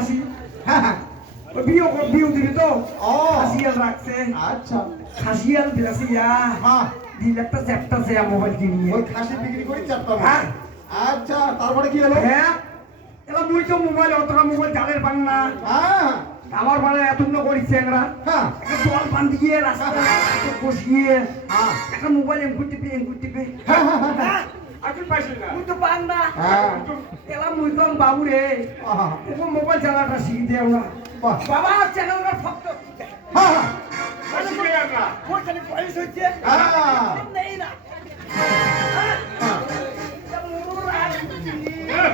খাসি হ্যাঁ হ্যাঁ বিয়ে দিবি তো ও খাসিয়াল রাখছে আচ্ছা খাসিয়াল দিলাছি হ্যাঁ দিল একটা চ্যাপ্টা সে মোবাইল কিনিয়ে ওই খাসি বিক্রি করে চারটা হ্যাঁ আচ্ছা তারপরে কি হলো হ্যাঁ এবার মুই তো মোবাইল অতটা মোবাইল জালের পান না হ্যাঁ আমার বাড়ি এতগুলো করিছে আমরা হ্যাঁ একটা জল পান দিয়ে রাস্তায় বসিয়ে হ্যাঁ একটা মোবাইল এমকুট টিপে হ্যাঁ হ্যাঁ এখন পাইছি না মুই তো পান না হ্যাঁ এলা মুই তো বাবু রে আহা ও মোবাইল চালাটা শিখি দেও না বাহ বাবা চ্যানেলটা ফক্ত হ্যাঁ হ্যাঁ শিখে আমরা মোর খালি বয়স হচ্ছে হ্যাঁ নেই না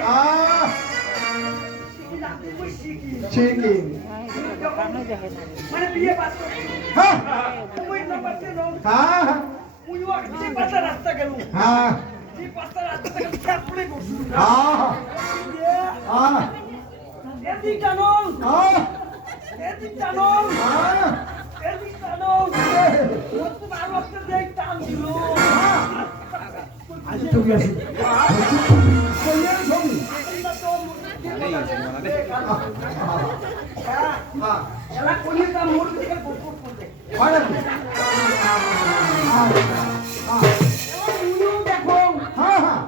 আহ চিকেন মানে বিয়ে পাস হ্যাঁ মুই না পারতে না হ্যাঁ মুই ওই পাঁচটা রাস্তা গেল হ্যাঁ এই পাঁচটা রাস্তা গেল চাপড়ে বসু হ্যাঁ হ্যাঁ এদিক টানো এদিক টানো এদিক টানো ও তো আর রাস্তা দেখ টান দিল আজ তো গেছি কইয়ের ছবি হ্যাঁ এলা কইয়ে তা মোর থেকে বকবক করতে হয় নাকি হ্যাঁ হ্যাঁ এলা মুইও দেখো হ্যাঁ হ্যাঁ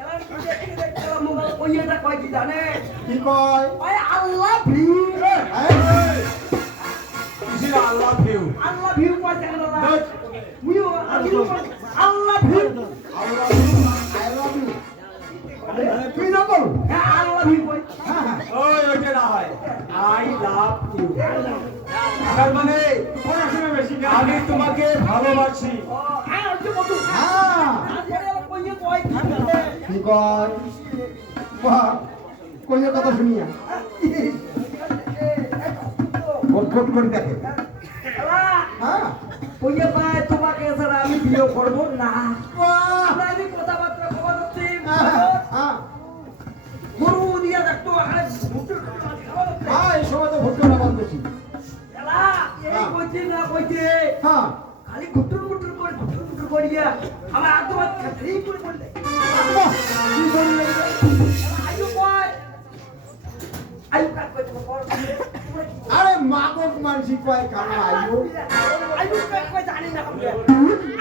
এলা দেখি এলা মোবাইল কইয়েটা কই কি জানে কি কয় ওই আল্লাহ ভিউ কিসিরা আল্লাহ ভিউ আল্লাহ ভিউ কই জানো না মুইও আল্লাহ ভিউ আল্লাহ ভিউ আই লাভ ইউ তুই না বল হ্যাঁ আল্লাহ ভিউ কই হ্যাঁ হ্যাঁ ওই ওইটা না হয় আই লাভ ইউ তার মানে পড়াশোনা বেশি না আমি তোমাকে ভালোবাসি ও হ্যাঁ ওই কত হ্যাঁ আরে কইয়ে কই কি জানে কি কয় বাহ কইয়ের কথা শুনিয়া ভোট করে দেখে এলা হ্যাঁ কইয়ে পায় তোমাকে ছাড়া আমি বিয়ে করব না বাহ আমি কথাবার্তা কবা দিচ্ছি হ্যাঁ গরু দিয়া দেখতো আরে ভুট্টু খাওয়া দিচ্ছে হ্যাঁ এই সময় তো ভোট করা বন্ধ বেশি এলা এই কইতে না কইতে হ্যাঁ খালি গুটুর করিয়া আমার আত্মবাদ খালি করে বললে বাহ কি বললে আয়ু কয় আয়ু কাট কই তোমার আরে মাগক মানসি কয় কারণ আইও আয়ু কাট কই জানি না আমরা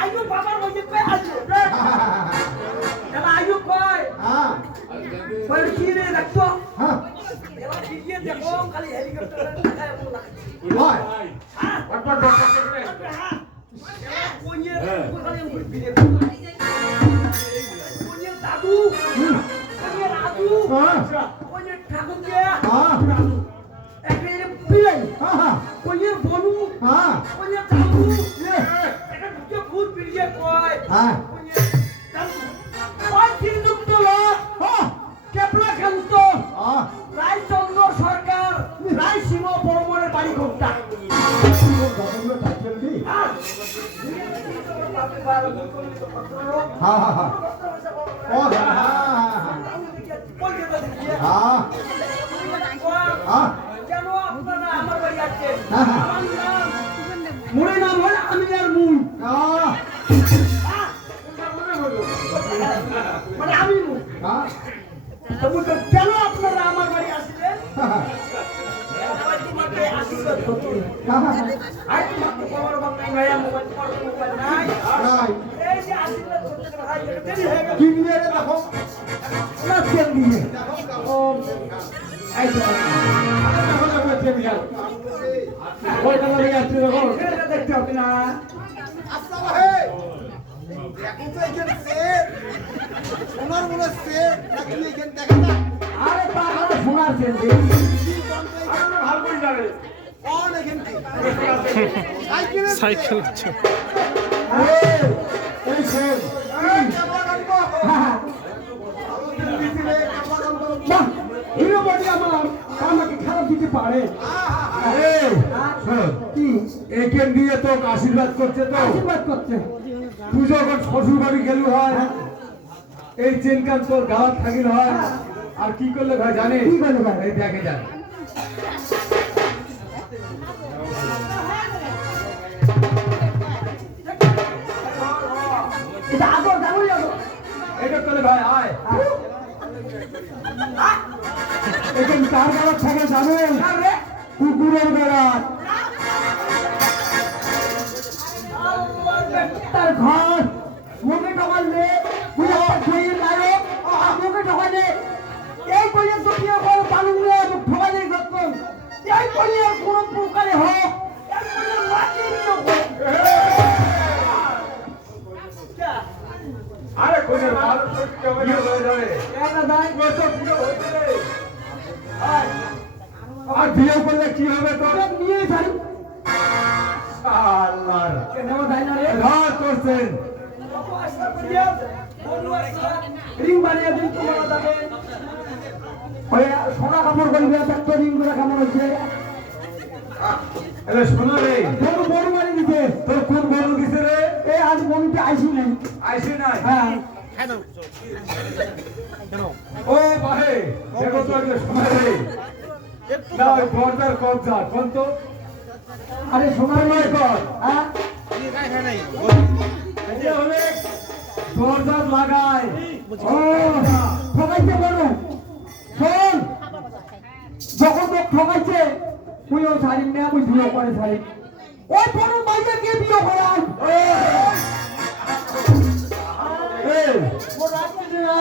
আয়ু বাবার মধ্যে কই আয়ু এলা আয়ু কয় হ্যাঁ কই কি রে রাখতো হ্যাঁ এলা ভিডিও দেখো খালি হেলিকপ্টার দেখায় মন লাগে হয় হ্যাঁ একবার ডক্টর হ্যাঁ কোনে কোথায় আমি ভিডিও কোনে দাদু কোনে রাজু হ্যাঁ কোনে ঠাকুর কে হ্যাঁ একটা বিলাই হ্যাঁ কোনে বনু হ্যাঁ কোনে দাদু একটা ভিডিও ভূত ভিডিও কয় হ্যাঁ কোনে দাদু কয় তিনটুক তো হ্যাঁ কেপলা কান্ত হ্যাঁ রায়চন্দ্র সরকার রায়সিংহ বর্মনের বাড়ি কোনটা দশগুলো টাইটেল দি হ্যাঁ হ্যাঁ হ্যাঁ হ্যাঁ ও হ্যাঁ হ্যাঁ হ্যাঁ হ্যাঁ কেন আপনারা আমার বাড়ি আসছেন হ্যাঁ, হ্যাঁ। আমার নাম মুড়ে নাম হল আমি আর মুন হ্যাঁ মানে আমি মুন হ্যাঁ কেন আপনারা আমার বাড়ি আসছেন হ্যাঁ তোমাকে আশীর্বাদ করতে হ্যাঁ আর তোমাকে খবর বাংলায় নয়া মোবাইল নাই রাই এই যে আশীর্বাদ করতে ভাই দেরি হয়ে গেল কি নিয়ে রে দেখো না তেল দিয়ে ও এই তো এখন আমরা চেয়ে দিলাম কলকাতা থেকে আসছি যখন এটা দেখতে হবে না আচ্ছা ভাই এখন তো এখানে সেট সোনার মনে সেট নাকি এখানে দেখা না আরে পাগল শোনার তেল কি বন্ধ আমরা ভালো করে জানি কোন এখানে সাইকেল সাইকেল আছে এই সেট এই কেমন আনবো বাহ হিরো বডি আমার আমাকে খারাপ দিতে পারে কি এখান দিয়ে তো আশীর্বাদ করছে তো আশীর্বাদ করছে তুই যখন শ্বশুর বাড়ি গেলু হয় এই চেনকান তোর গাঁত থাকিল হয় আর কি করলে ভাই জানে কি করলে ভাই? এই দেখে যান এটা আগর জানুই আগর এটা করলে ভাই আয় এখানে কার গাড়াত থাকে জানেন? কুকুরের গাড়াত। তার ঘর মুখে ঢোকালে বইয়ের নায়ক মুখে ঢোকালে এই বইয়ের তো কি বড় পালুঙ্গে ঢোকালে যত্ন এই বইয়ের কোন প্রকারে হোক এই বইয়ের মাটির আরে কোনের ভালো সত্যি হয়ে যাবে। আর বিয়ে করলে কি হবে তোর? নিয়ে যাই আল্লাহর নেওয়া যায় না রে ঘর করছেন। রিং বানিয়ে দিন তোমার যাবে ওই সোনা কাপড় করবে একটা রিং করে কেমন হচ্ছে এলে শোনো রে, বড় বড় বাড়ি দিতে তোর কোন বড় দিছে রে? এই আজ বলতে আইসি নাই আইসি নাই? হ্যাঁ ও ভাই দেখো তো এলে শোনো রে, না ওই পর্দার কবজা কোন তো? আরে সোনা নয় কর হ্যাঁ এটা হলে দরজা লাগায়। ও ঠকাইছে বলো শোন যখন তো ঠকাইছে তুইও ছাড়িম না আমি বিয়ে করে ছাড়িম ওই বড় মাইকে কে বিয়ে করান এই ও রাখছে না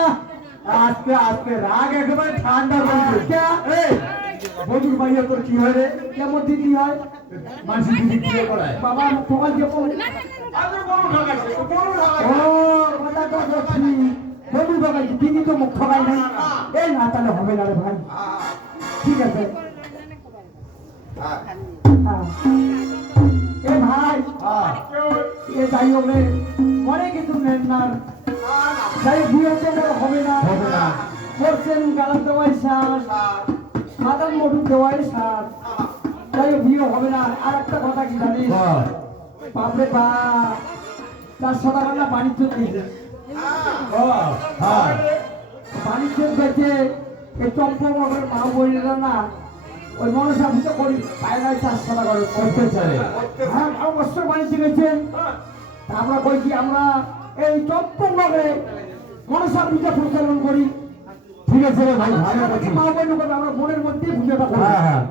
আজকে আজকে রাগ একেবারে ঠান্ডা করছে। এই বন্ধুর ভাইয়া তোর কি হয় রে? কেমন দিদি হয় মানসি দিদি বিয়ে করায়। বাবা ঠকাইছে বল আগে বড় ঠকাইছে, বড় ঠকাইছে। ও কথা তো সত্যি বন্ধু ঠকাইছে দিদি তো মুখ ঠকাই নাই এই না তাহলে হবে না রে ভাই ঠিক আছে হ্যাঁ। এ ভাই এ যাই হোক রে অনেক কিছু নেন না যাই বিয়ে তো হবে না হবে না। করছেন গালা দেওয়াই সার মাথার মোটু দেওয়াই সার যাই হোক বিয়ে হবে না আর একটা কথা কি জানিস বল। বাপরে বাপ 400 টাকা না বাণিজ্য দিয়েছে ও হ্যাঁ বাণিজ্য দিয়েছে এই চম্পকের মা বইলেরা না ওই মনসা পুজো করি পায় নাই 400 টাকা করে করতে চাই। হ্যাঁ অবশ্য বাণিজ্য গেছেন আমরা কইছি আমরা এই চম্পকনগরে মনসা পূজা প্রচলন করি ঠিক আছে রে ভাই, ভালো কথা। মা বইন আমরা মনের মধ্যেই পুজোটা করি হ্যাঁ হ্যাঁ